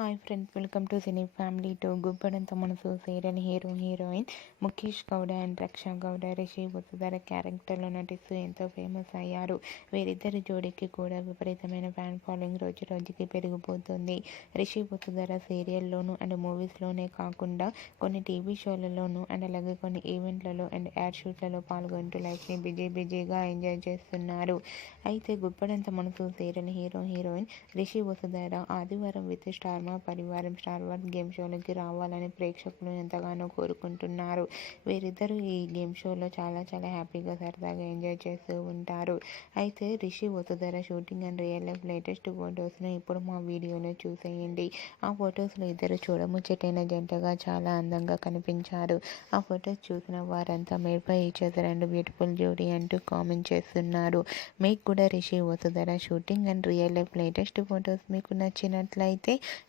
Hi friends welcome to cine family to Guppedantha Manasu serial hero heroine Mukesh Gowda and Raksha Gowda Rishi Vasudhara క్యారెక్టర్లో నటిస్తూ ఎంతో famous అయ్యారు. వీరిద్దరి జోడీకి కూడా విపరీతమైన ఫ్యాన్ ఫాలోయింగ్ రోజు రోజుకి పెరిగిపోతుంది. రిషి వసుధర సీరియల్లోనూ అండ్ మూవీస్లోనే కాకుండా కొన్ని టీవీ షోలలోనూ అండ్ అలాగే కొన్ని ఈవెంట్లలో అండ్ యాడ్ షూట్లలో పాల్గొంటూ లైఫ్ని బిజీ బిజీగా ఎంజాయ్ చేస్తున్నారు. అయితే Guppedantha Manasu serial hero heroine Rishi Vasudhara Aadivaram with star Parivaram star war game షోలోకి రావాలని ప్రేక్షకులు ఎంతగానో కోరుకుంటున్నారు. వీరిద్దరూ ఈ గేమ్ షోలో చాలా చాలా హ్యాపీగా సరదాగా ఎంజాయ్ చేస్తూ ఉంటారు. అయితే Rishi Vasudhara shooting and real life latest ఫొటోస్ను ఇప్పుడు మా వీడియోలో చూసేయండి. ఆ ఫొటోస్లో ఇద్దరు చూడముచ్చటైన జంటగా చాలా అందంగా కనిపించారు. ఆ ఫొటోస్ చూసిన వారంతా made for each other and beautiful జోడీ అంటూ కామెంట్ చేస్తున్నారు. మీకు కూడా Rishi Vasudhara shooting and real life latest photos మీకు నచ్చినట్లయితే